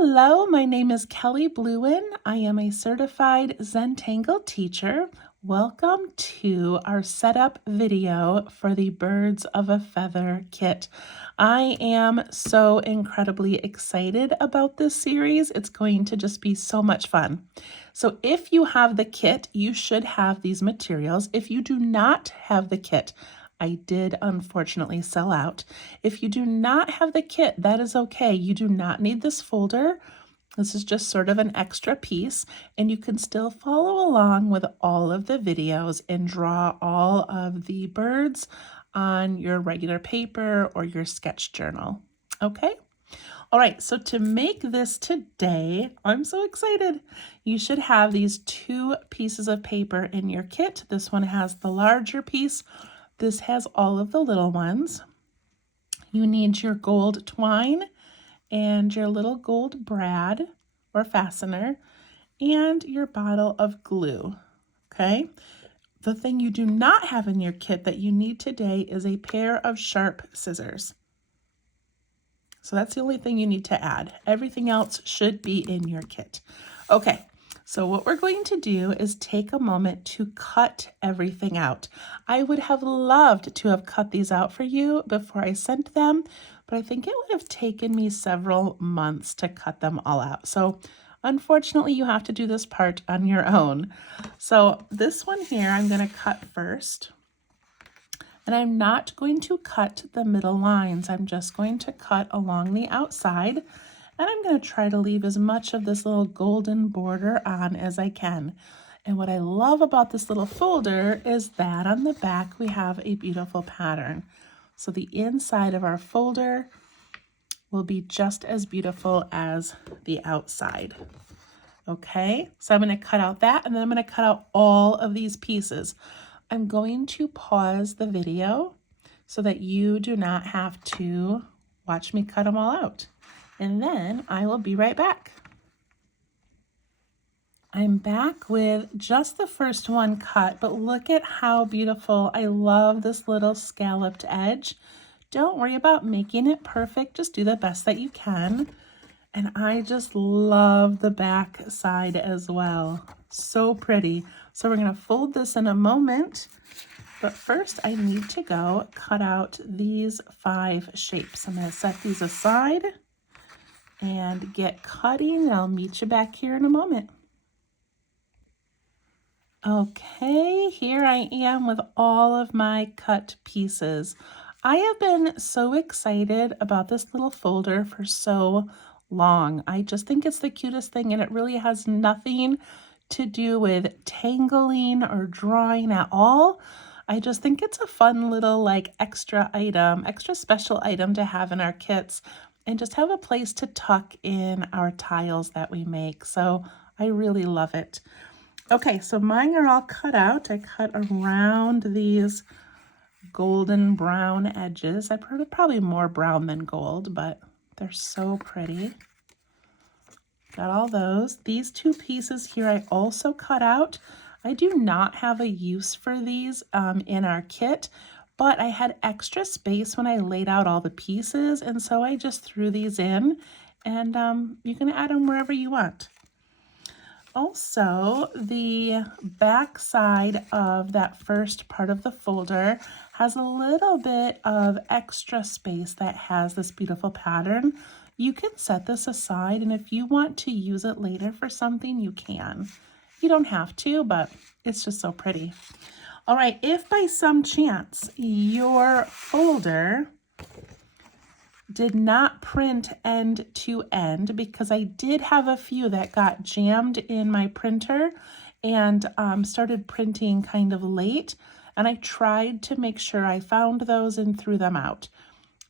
Hello, my name is Kelly Bluin. I am a certified Zentangle teacher. Welcome to our setup video for the Birds of a Feather kit. I am so incredibly excited about this series. It's going to just be so much fun. So if you have the kit, you should have these materials. If you do not have the kit, I did unfortunately sell out. If you do not have the kit, that is okay. You do not need this folder. This is just sort of an extra piece, and you can still follow along with all of the videos and draw all of the birds on your regular paper or your sketch journal. Okay? All right, so to make this today, I'm so excited. You should have these two pieces of paper in your kit. This one has the larger piece. This has all of the little ones. You need your gold twine and your little gold brad or fastener and your bottle of glue, okay? The thing you do not have in your kit that you need today is a pair of sharp scissors. So that's the only thing you need to add. Everything else should be in your kit. Okay. So what we're going to do is take a moment to cut everything out. I would have loved to have cut these out for you before I sent them, but I think it would have taken me several months to cut them all out. So unfortunately, you have to do this part on your own. So this one here, I'm going to cut first. And I'm not going to cut the middle lines. I'm just going to cut along the outside. And I'm going to try to leave as much of this little golden border on as I can. And what I love about this little folder is that on the back we have a beautiful pattern. So the inside of our folder will be just as beautiful as the outside. Okay, so I'm going to cut out that, and then I'm going to cut out all of these pieces. I'm going to pause the video so that you do not have to watch me cut them all out. And then I will be right back. I'm back with just the first one cut, but look at how beautiful. I love this little scalloped edge. Don't worry about making it perfect. Just do the best that you can. And I just love the back side as well. So pretty. So we're going to fold this in a moment. But first I need to go cut out these 5 shapes. I'm going to set these aside and get cutting. I'll meet you back here in a moment. Okay, here I am with all of my cut pieces. I have been so excited about this little folder for so long. I just think it's the cutest thing, and it really has nothing to do with tangling or drawing at all. I just think it's a fun little like extra item, extra special item to have in our kits, and just have a place to tuck in our tiles that we make. So I really love it. Okay, so mine are all cut out. I cut around these golden brown edges. I probably more brown than gold, but they're so pretty. Got all those. These 2 pieces here I also cut out. I do not have a use for these in our kit, but I had extra space when I laid out all the pieces, and so I just threw these in, and you can add them wherever you want. Also, the back side of that first part of the folder has a little bit of extra space that has this beautiful pattern. You can set this aside, and if you want to use it later for something, you can. You don't have to, but it's just so pretty. All right, if by some chance your folder did not print end to end, because I did have a few that got jammed in my printer and started printing kind of late, and I tried to make sure I found those and threw them out.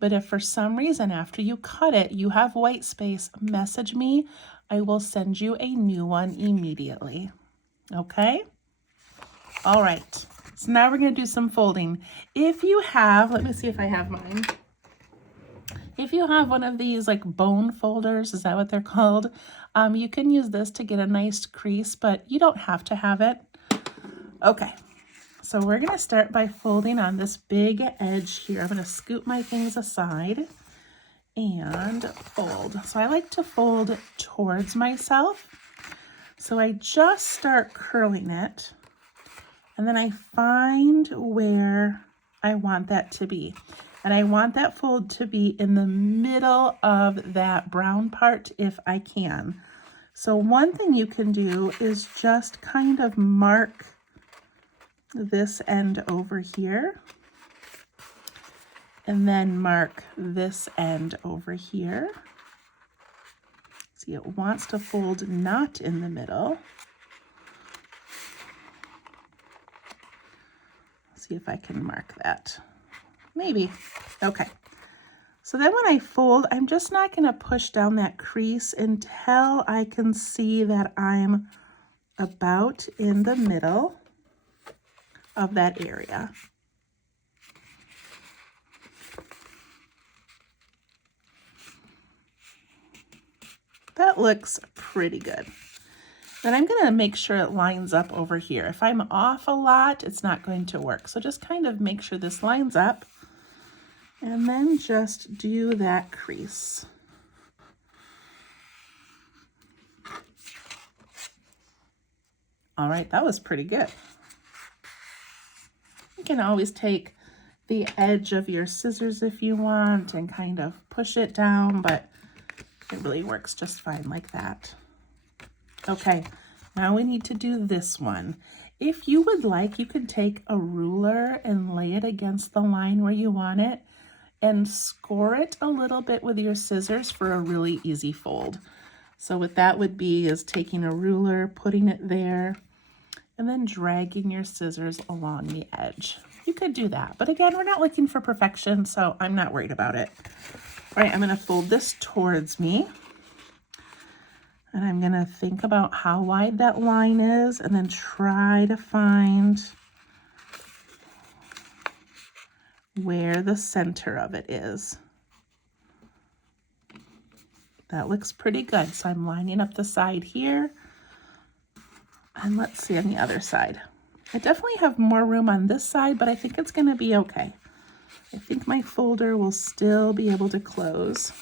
But if for some reason after you cut it, you have white space, message me. I will send you a new one immediately. Okay? All right. So now we're going to do some folding. If you have, let me see if I have mine. If you have one of these like bone folders, is that what they're called? You can use this to get a nice crease, but you don't have to have it. Okay. So we're going to start by folding on this big edge here. I'm going to scoop my things aside, and fold. So I like to fold towards myself. So I just start curling it, and then I find where I want that to be. And I want that fold to be in the middle of that brown part if I can. So one thing you can do is just kind of mark this end over here, and then mark this end over here. See, it wants to fold not in the middle. See if I can mark that. Maybe. Okay. So then when I fold, I'm just not going to push down that crease until I can see that I'm about in the middle of that area. That looks pretty good. Then I'm going to make sure it lines up over here. If I'm off a lot, it's not going to work. So just kind of make sure this lines up, and then just do that crease. All right, that was pretty good. You can always take the edge of your scissors if you want and kind of push it down, but it really works just fine like that. Okay, now we need to do this one. If you would like, you can take a ruler and lay it against the line where you want it and score it a little bit with your scissors for a really easy fold. So what that would be is taking a ruler, putting it there, and then dragging your scissors along the edge. You could do that, but again, we're not looking for perfection, so I'm not worried about it. All right, I'm gonna fold this towards me, and I'm gonna think about how wide that line is and then try to find where the center of it is. That looks pretty good. So I'm lining up the side here, and let's see on the other side. I definitely have more room on this side, but I think it's gonna be okay. I think my folder will still be able to close.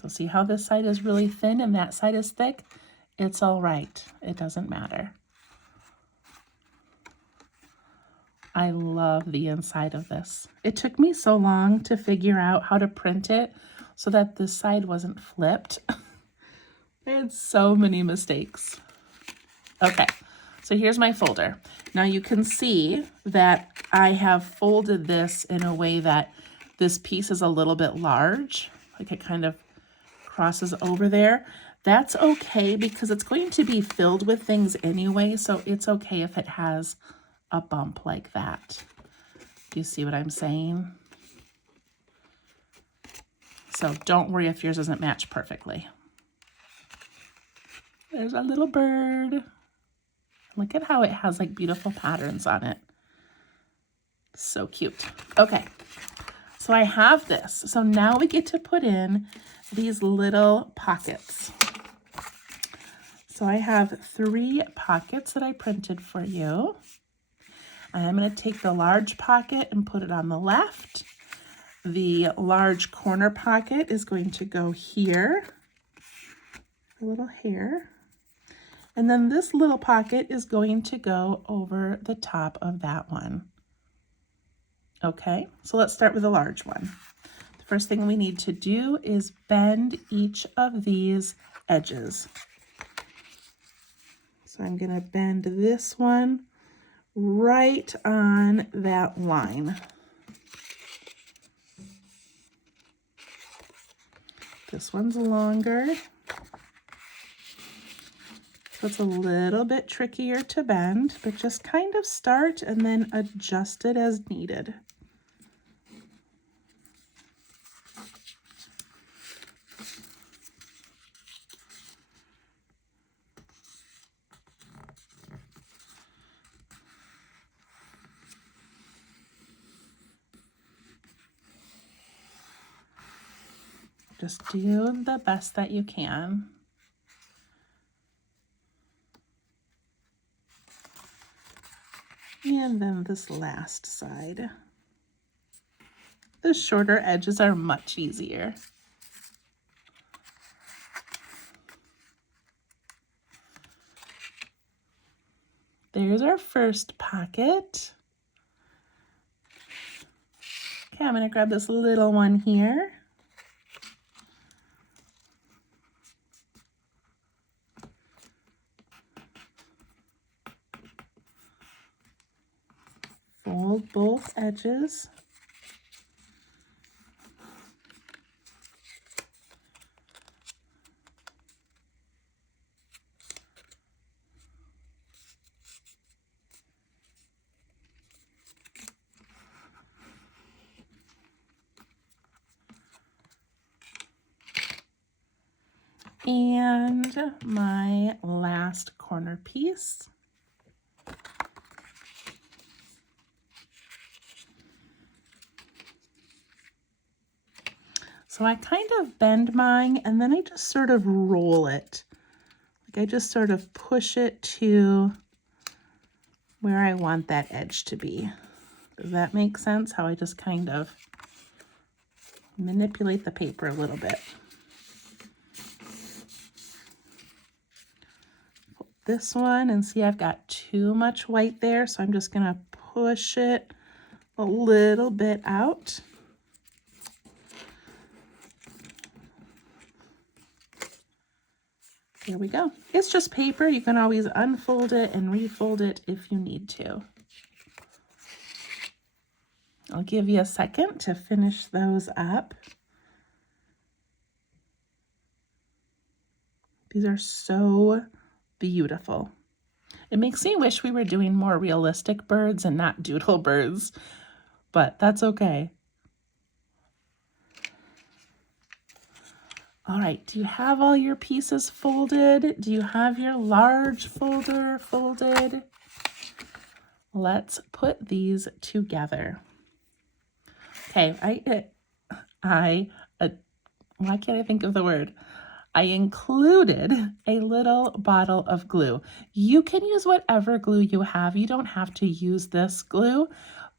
So see how this side is really thin and that side is thick? It's all right. It doesn't matter. I love the inside of this. It took me so long to figure out how to print it so that this side wasn't flipped. I had so many mistakes. Okay, so here's my folder. Now you can see that I have folded this in a way that this piece is a little bit large, like it kind of crosses over there. That's okay because it's going to be filled with things anyway, so it's okay if it has a bump like that. Do you see what I'm saying? So don't worry if yours doesn't match perfectly. There's a little bird. Look at how it has like beautiful patterns on it. So cute. Okay, so I have this. So now we get to put in these little pockets. So I have 3 pockets that I printed for you. I'm going to take the large pocket and put it on the left. The large corner pocket is going to go here, a little hair. And then this little pocket is going to go over the top of that one. Okay, so let's start with the large one. The first thing we need to do is bend each of these edges. So I'm going to bend this one right on that line. This one's longer, so it's a little bit trickier to bend, but just kind of start and then adjust it as needed. Just do the best that you can. And then this last side. The shorter edges are much easier. There's our first pocket. Okay, I'm going to grab this little one here. Fold both edges. And my last corner piece. So I kind of bend mine and then I just sort of roll it. Like I just sort of push it to where I want that edge to be. Does that make sense? How I just kind of manipulate the paper a little bit. This one, and see I've got too much white there, so I'm just gonna push it a little bit out. There we go. It's just paper. You can always unfold it and refold it if you need to. I'll give you a second to finish those up. These are so beautiful. It makes me wish we were doing more realistic birds and not doodle birds, but that's okay. All right, do you have all your pieces folded? Do you have your large folder folded? Let's put these together. Okay, why can't I think of the word? I included a little bottle of glue. You can use whatever glue you have. You don't have to use this glue,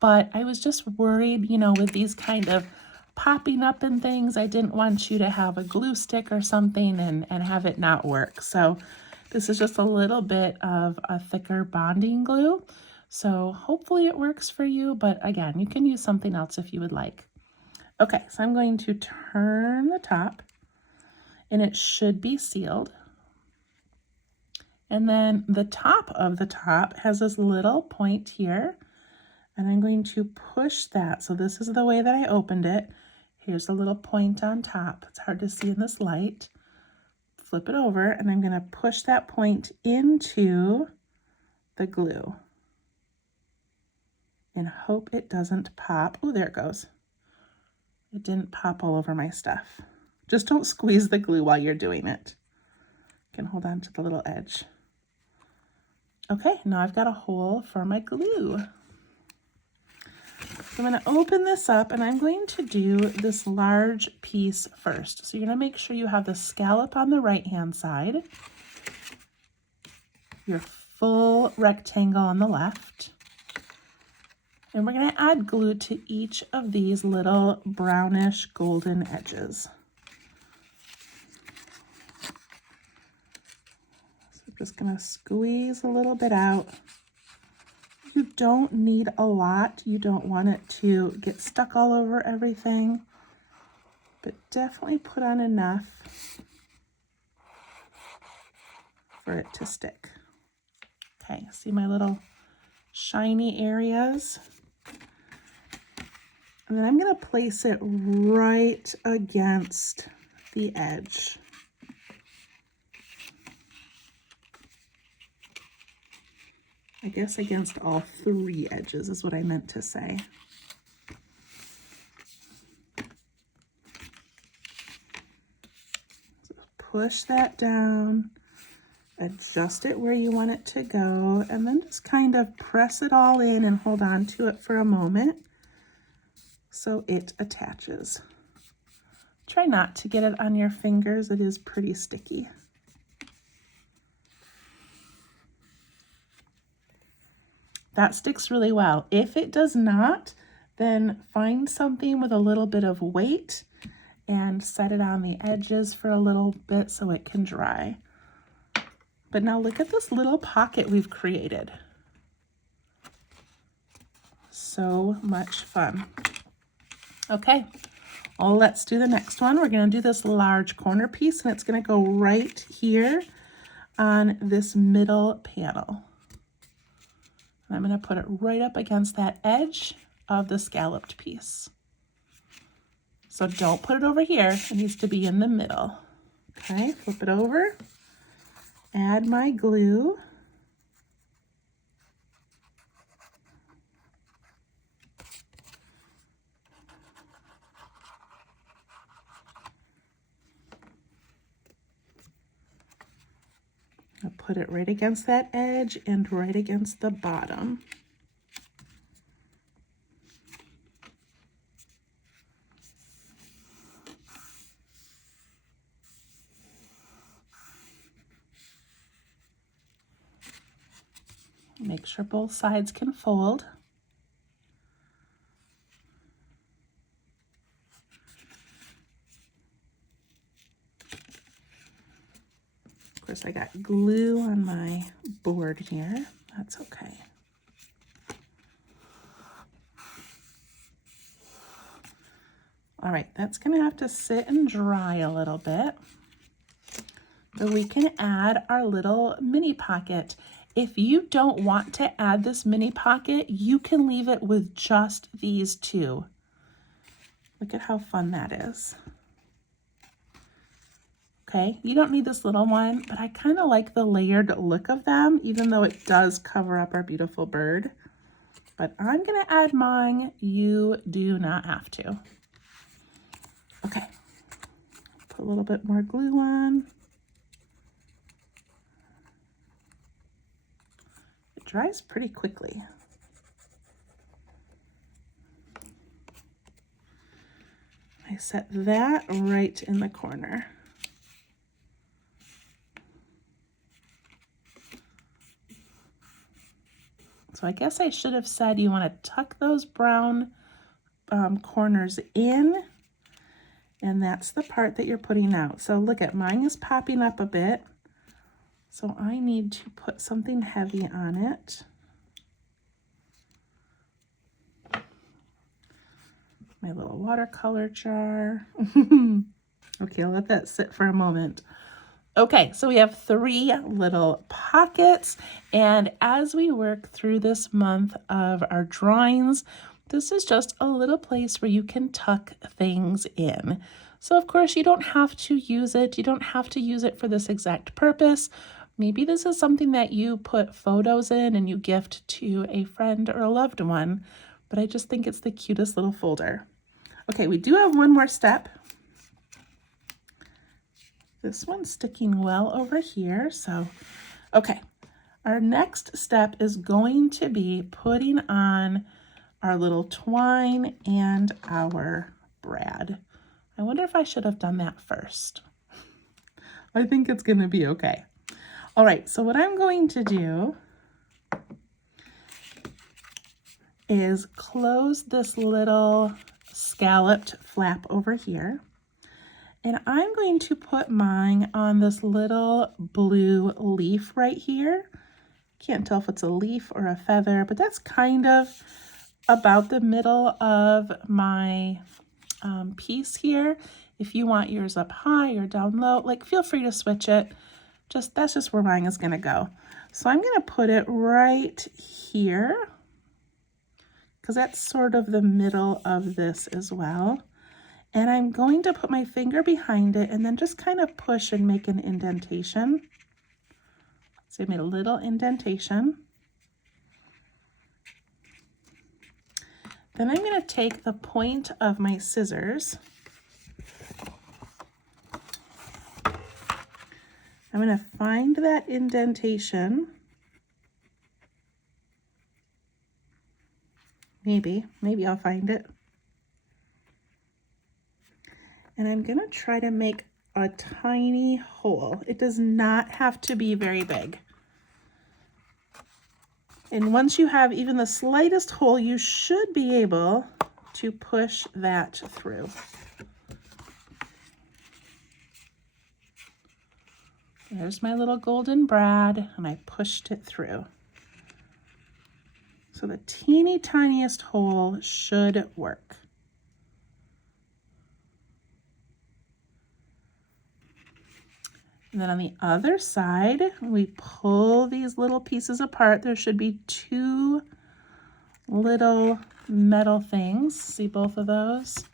but I was just worried, you know, with these kind of popping up and things, I didn't want you to have a glue stick or something and have it not work. So this is just a little bit of a thicker bonding glue. So hopefully it works for you, but again, you can use something else if you would like. Okay, so I'm going to turn the top and it should be sealed. And then the top of the top has this little point here, and I'm going to push that. So this is the way that I opened it. Here's a little point on top. It's hard to see in this light. Flip it over, and I'm going to push that point into the glue and hope it doesn't pop. Oh, there it goes. It didn't pop all over my stuff. Just don't squeeze the glue while you're doing it. You can hold on to the little edge. Okay, now I've got a hole for my glue. So I'm going to open this up and I'm going to do this large piece first. So you're going to make sure you have the scallop on the right hand side, your full rectangle on the left, and we're going to add glue to each of these little brownish golden edges. So I'm just going to squeeze a little bit out. You don't need a lot. You don't want it to get stuck all over everything, but definitely put on enough for it to stick. Okay, see my little shiny areas? And then I'm going to place it right against the edge. I guess against all three edges is what I meant to say. So push that down, adjust it where you want it to go, and then just kind of press it all in and hold on to it for a moment so it attaches. Try not to get it on your fingers. It is pretty sticky. That sticks really well. If it does not, then find something with a little bit of weight and set it on the edges for a little bit so it can dry. But now look at this little pocket we've created. So much fun. Okay, well, let's do the next one. We're going to do this large corner piece, and it's going to go right here on this middle panel. And I'm going to put it right up against that edge of the scalloped piece. So don't put it over here. It needs to be in the middle. Okay, flip it over. Add my glue. I'll put it right against that edge and right against the bottom. Make sure both sides can fold. Of course, I got glue on my board here. That's okay. All right, that's gonna have to sit and dry a little bit. But we can add our little mini pocket. If you don't want to add this mini pocket, you can leave it with just these two. Look at how fun that is. Okay, you don't need this little one, but I kind of like the layered look of them, even though it does cover up our beautiful bird. But I'm gonna add mine. You do not have to. Okay, put a little bit more glue on. It dries pretty quickly. I set that right in the corner. So I guess I should have said you want to tuck those brown corners in, and that's the part that you're putting out. So look at mine is popping up a bit. So I need to put something heavy on it. My little watercolor jar. Okay, I'll let that sit for a moment. Okay, so we have 3 little pockets, and as we work through this month of our drawings, this is just a little place where you can tuck things in. So of course you don't have to use it. You don't have to use it for this exact purpose. Maybe this is something that you put photos in and you gift to a friend or a loved one, but I just think it's the cutest little folder. Okay, we do have one more step. This one's sticking well over here, so okay. Our next step is going to be putting on our little twine and our brad. I wonder if I should have done that first. I think it's going to be okay. All right, so what I'm going to do is close this little scalloped flap over here. And I'm going to put mine on this little blue leaf right here. Can't tell if it's a leaf or a feather, but that's kind of about the middle of my piece here. If you want yours up high or down low, like feel free to switch it. That's just where mine is gonna go. So I'm gonna put it right here because that's sort of the middle of this as well. And I'm going to put my finger behind it and then just kind of push and make an indentation. So I made a little indentation. Then I'm going to take the point of my scissors. I'm going to find that indentation. Maybe I'll find it. And I'm going to try to make a tiny hole. It does not have to be very big. And once you have even the slightest hole, you should be able to push that through. There's my little golden brad, and I pushed it through. So the teeny tiniest hole should work. And then on the other side, we pull these little pieces apart. There should be two little metal things. See both of those?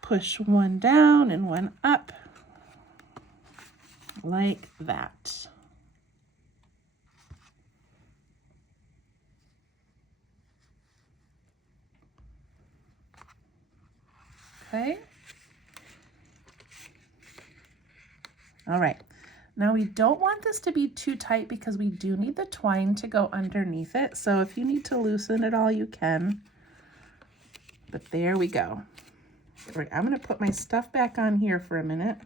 Push one down and one up, like that. Okay. All right. Now we don't want this to be too tight because we do need the twine to go underneath it. So if you need to loosen it all, you can. But there we go. All right, I'm going to put my stuff back on here for a minute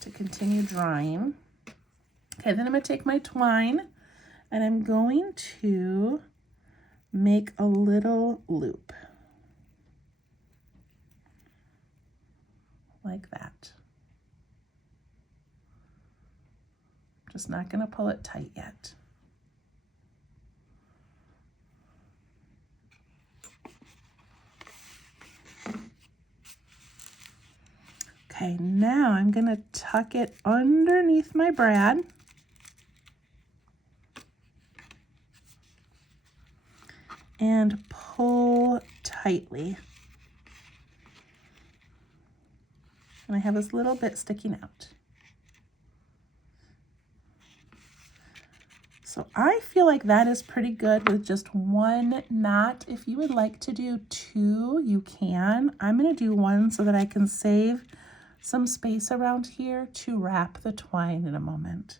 to continue drying. Okay, then I'm going to take my twine and I'm going to make a little loop. Like that. Just not going to pull it tight yet. Okay, now I'm going to tuck it underneath my brad. And pull tightly. And I have this little bit sticking out. So I feel like that is pretty good with just one knot. If you would like to do two, you can. I'm going to do one so that I can save some space around here to wrap the twine in a moment.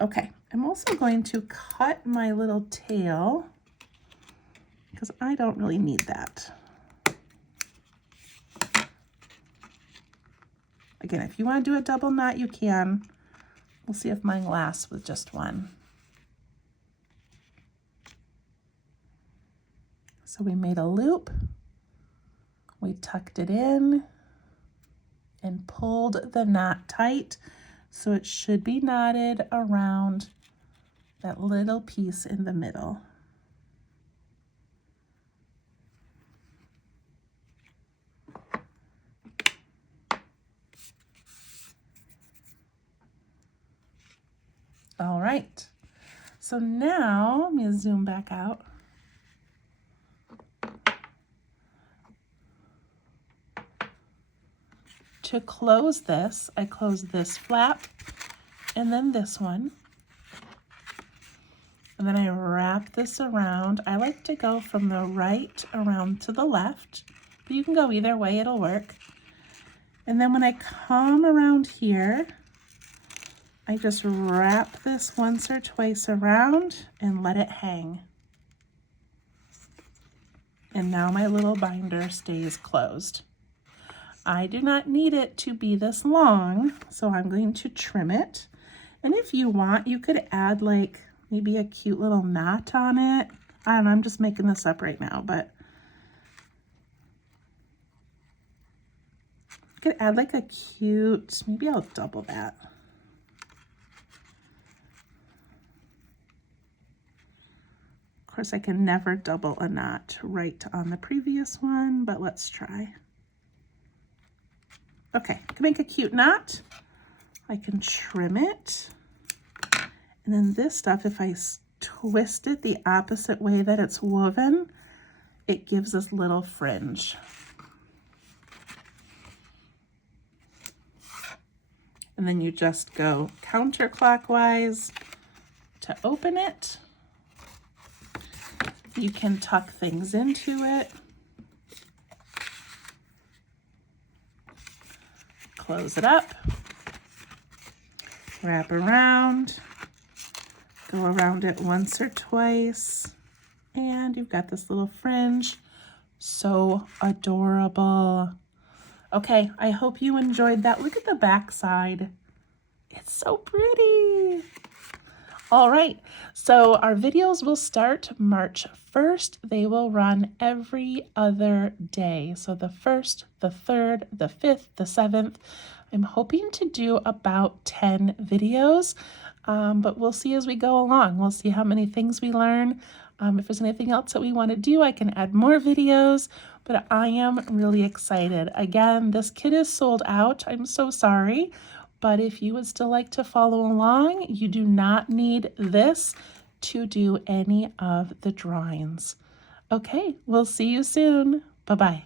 Okay, I'm also going to cut my little tail because I don't really need that. Again, if you want to do a double knot, you can. We'll see if mine lasts with just one. So we made a loop, we tucked it in and pulled the knot tight so it should be knotted around that little piece in the middle. All right, so now let me zoom back out. To close this, I close this flap and then this one. And then I wrap this around. I like to go from the right around to the left, but you can go either way, it'll work. And then when I come around here, I just wrap this once or twice around and let it hang. And now my little binder stays closed. I do not need it to be this long, so I'm going to trim it. And if you want, you could add like maybe a cute little knot on it. I don't know, I'm just making this up right now, but you could add like a cute, maybe I'll double that. Of course, I can never double a knot right on the previous one, but let's try. Okay, I can make a cute knot. I can trim it. And then this stuff, if I twist it the opposite way that it's woven, it gives this little fringe. And then you just go counterclockwise to open it. You can tuck things into it. Close it up, wrap around, go around it once or twice, and you've got this little fringe. So adorable. Okay, I hope you enjoyed that. Look at the back side. It's so pretty. All right, so our videos will start March 1st. They will run every other day. So the 1st, the 3rd, the 5th, the 7th. I'm hoping to do about 10 videos, but we'll see as we go along. We'll see how many things we learn. If there's anything else that we want to do, I can add more videos, but I am really excited. Again, this kit is sold out. I'm so sorry. But if you would still like to follow along, you do not need this to do any of the drawings. Okay, we'll see you soon. Bye-bye.